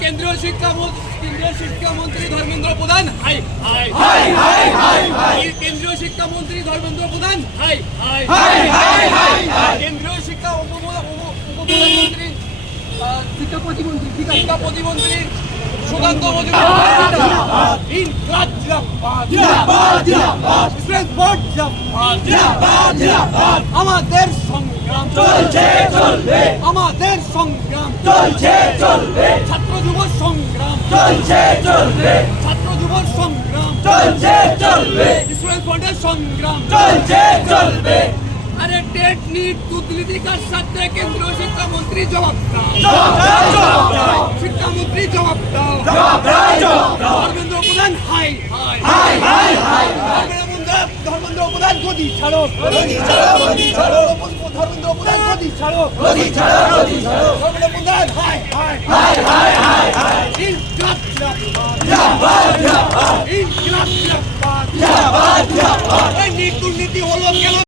কেন্দ্রীয় শিক্ষা মন্ত্রী কেন্দ্রীয় শিক্ষামন্ত্রী ধর্মেন্দ্র হাই কেন্দ্রীয় শিক্ষামন্ত্রী ধর্মেন্দ্র প্রধান হাই হাই হাই কেন্দ্রীয় শিক্ষা উপ উপপ্রধানমন্ত্রী আহ, শিক্ষা প্রতিমন্ত্রী শিক্ষা প্রতিমন্ত্রী সুকান্ত আমাদের সংগ্রাম চলছে চলবে। আমাদের সংগ্রাম চলছে চলবে। ছাত্র যুব সংগ্রাম চলছে চলবে। ছাত্র যুব সংগ্রাম চলছে চলবে। বোর্ডের সংগ্রাম চলছে চলবে। আরে টেট নিট দুর্নীতিকার সাথে কেন্দ্রীয় শিক্ষামন্ত্রী জবাব দাও। জবাব দাও ধর্মেন্দ্র প্রধান হাই হাই। হাই হাই ধর্মেন্দ্র ধর্মেন্দ্র প্রধান গদি ছাড়ো। গদি ছাড়ো গদি ছাড়ো। ধর্মেন্দ্র প্রধান গদি ছাড়ো। গদি ছাড়ো গদি ছাড়ো। ধর্মেন্দ্র প্রধান হাই হাই হাই হাই হাই হাই। ইনকলাব জিন্দাবাদ জিন্দাবাদ। ইনকলাব জিন্দাবাদ। জিন্দাবাদ জিন্দাবাদ। এই দুর্নীতি হলো কেন